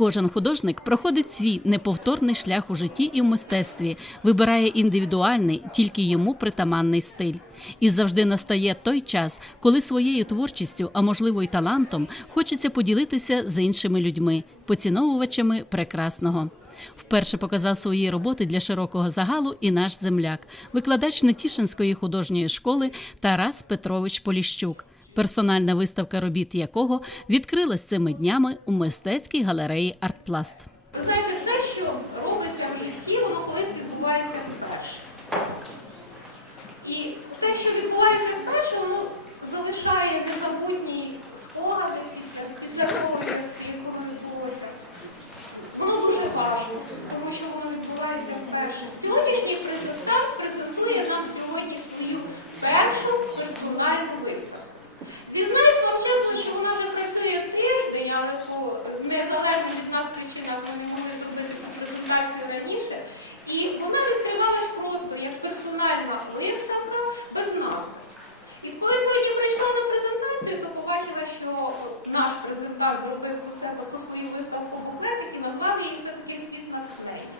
Кожен художник проходить свій неповторний шлях у житті і в мистецтві, вибирає індивідуальний, тільки йому притаманний стиль. І завжди настає той час, коли своєю творчістю, а можливо й талантом, хочеться поділитися з іншими людьми, поціновувачами прекрасного. Вперше показав свої роботи для широкого загалу і наш земляк, викладач Нетішинської художньої школи Тарас Петрович Поліщук, персональна виставка робіт якого відкрилась цими днями у мистецькій галереї Артпласт. Звичайно, все, що робиться в житті, воно колись відбувається вперше. І те, що відбувається вперше, воно залишає незабутні спогади після, після того, як як воно відбулося. Воно дуже важливо, тому що воно відбувається вперше. Сьогоднішній презентант презентує нам сьогодні свою першу персональну виставку. Зізнаюсь вам чесно, що вона вже працює тиждень, але по незалежно від нас причинах ми не могли зробити цю презентацію раніше. І вона відкривалась просто як персональна виставка без назви. І коли сьогодні прийшла на презентацію, то побачила, що наш презентант зробив про себе про свою виставку буклетик і назвав її все-таки світ натхнення.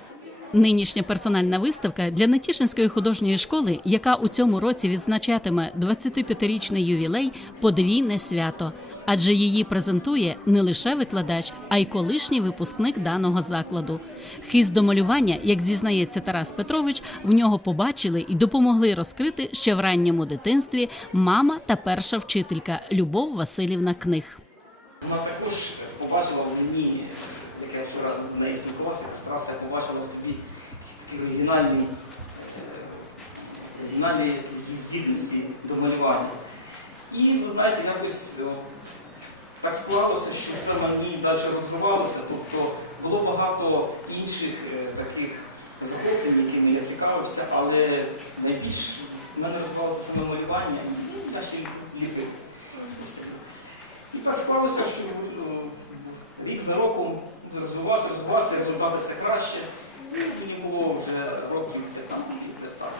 Нинішня персональна виставка для Нетішинської художньої школи, яка у цьому році відзначатиме 25-річний ювілей, подвійне свято. Адже її презентує не лише викладач, а й колишній випускник даного закладу. Хист до малювання, як зізнається Тарас Петрович, в нього побачили і допомогли розкрити ще в ранньому дитинстві мама та перша вчителька Любов Васильівна Книг. Вона також побачила в мені, вчора з нею спілкувався, якраз я побачила тобі якісь такі оригінальні, е, оригінальні здібності до малювання. І ви знаєте, якось так склалося, що це мені далі розвивалося. Тобто було багато інших е, таких захоплень, якими я цікавився, але найбільш в мене розвивалося саме малювання, і ще й ліпив. І так склалося, що ну, рік за роком розвивався, розвивався, все краще. Мені було вже років 15, це так,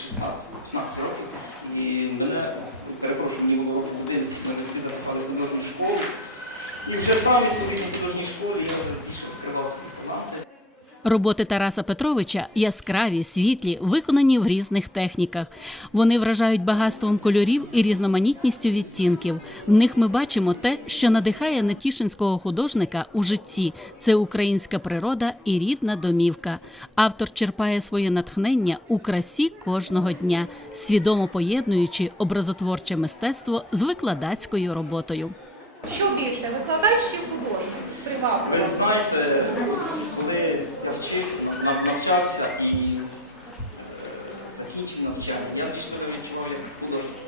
16, 15 років. І мене, перепрошую, мені було років 11, ми записали в художню школу. І вже там, відповідно, в художній школі, я вже більше розкривав свої таланти. Роботи Тараса Петровича яскраві, світлі, виконані в різних техніках. Вони вражають багатством кольорів і різноманітністю відтінків. В них ми бачимо те, що надихає нетішинського художника у житті. Це українська природа і рідна домівка. Автор черпає своє натхнення у красі кожного дня, свідомо поєднуючи образотворче мистецтво з викладацькою роботою. Що більше, викладач чи художник? Приватно. Ви знаєте, коли я вчився, нав- навчався і е, закінчив навчання, я більш себе відчував як художник.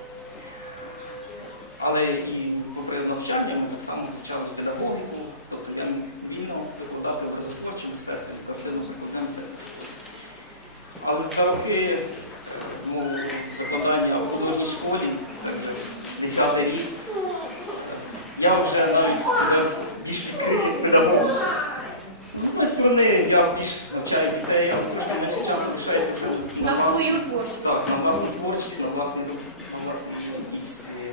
Але і попри навчання ми так само почав педагогіку, тобто я вільно викладати образотворче мистецтво, картину мистецтво. Але за роки е, ну, викладання у художній школі, це вже 10 рік, я вже навіть себе більш відкритий педагог. З однієї сторони, я більш навчаю дітей, а також менше часу лишається На свою творчість. Так, на власну творчість, на власний дух, на власні якісь е,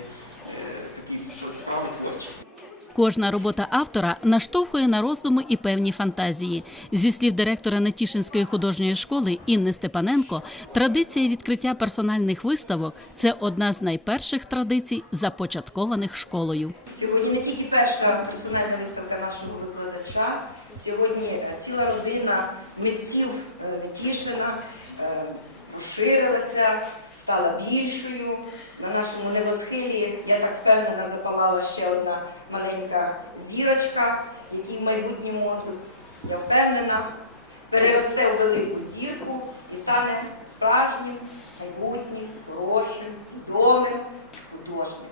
е, такі справи творчі. Кожна робота автора наштовхує на роздуми і певні фантазії. Зі слів директора Нетішинської художньої школи Інни Степаненко, традиція відкриття персональних виставок це одна з найперших традицій, започаткованих школою. Сьогодні не тільки перша персональна виставка нашого викладача, сьогодні е, ціла родина митців е, Нетішина е, стала більшою. На нашому небосхилі, я так впевнена, запалала ще одна маленька зірочка, який в майбутньому я впевнена, переросте у велику зірку і стане справжнім, майбутнім, хорошим, відомим художником.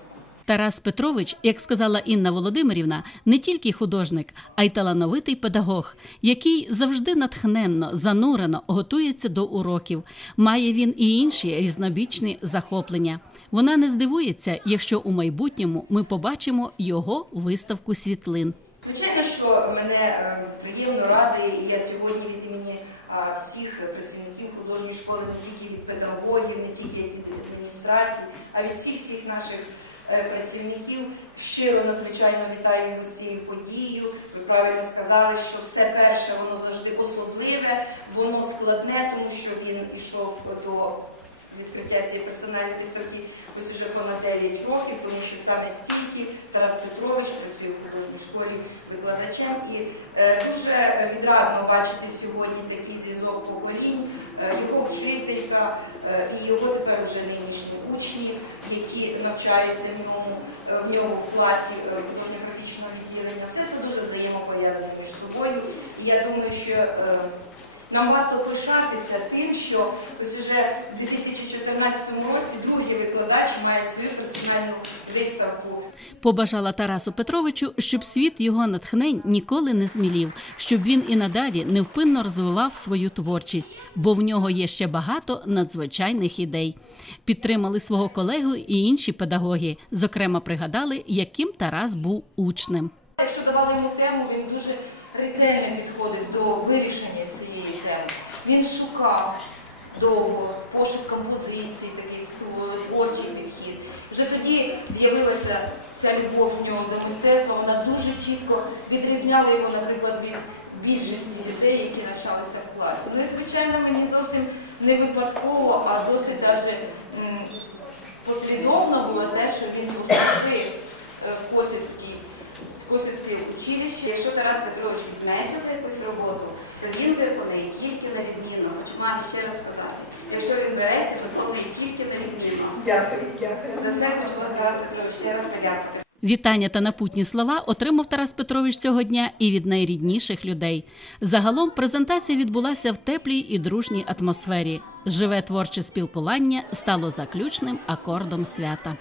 Тарас Петрович, як сказала Інна Володимирівна, не тільки художник, а й талановитий педагог, який завжди натхненно, занурено готується до уроків. Має він і інші різнобічні захоплення. Вона не здивується, якщо у майбутньому ми побачимо його виставку світлин. Звичайно, що мене е, приємно радує, і я сьогодні від імені всіх працівників художньої школи, не тільки від педагогів, не тільки від адміністрації, а від всіх всіх наших працівників. Щиро надзвичайно вітаю його з цією подією. Ви правильно сказали, що все перше воно завжди особливе, воно складне, тому що він йшов до відкриття цієї персональної виставки ось уже понад 9 років, тому що саме стільки Тарас Петрович художній школі викладачем. І е, дуже відрадно бачити сьогодні такий зв'язок поколінь, е, його вчителька е, і його тепер вже нинішні учні, які навчаються в ньому, в ньому в класі художньо-графічного відділення. Все це дуже взаємопов'язано між собою. І я думаю, що нам варто пишатися тим, що ось уже в 2014 році другий викладач має свою персональну виставку. Побажала Тарасу Петровичу, щоб світ його натхнень ніколи не змілів, щоб він і надалі невпинно розвивав свою творчість, бо в нього є ще багато надзвичайних ідей. Підтримали свого колегу і інші педагоги. Зокрема, пригадали, яким Тарас був учнем. Якщо давали йому тему, він дуже ретельно підходив до вирішення цієї теми. Він шукав довго пошук композицій, такий творчий підхід. Вже тоді з'явилася ця любов в нього до мистецтва. Вона дуже чітко відрізняла його, наприклад, від більшості дітей, які навчалися в класі. Ну і звичайно, мені зовсім не випадково, а досить даже послідовно було те, що він поступив е, в Косівське училище. Якщо Тарас Петрович візьметься за якусь роботу, то він виконає тільки на мамі ще раз сказати. Якщо він береться, виконує тільки на відмінно. Дякую, дякую. За це хочу вас, ще раз подякувати. Вітання та напутні слова отримав Тарас Петрович цього дня і від найрідніших людей. Загалом презентація відбулася в теплій і дружній атмосфері. Живе творче спілкування стало заключним акордом свята.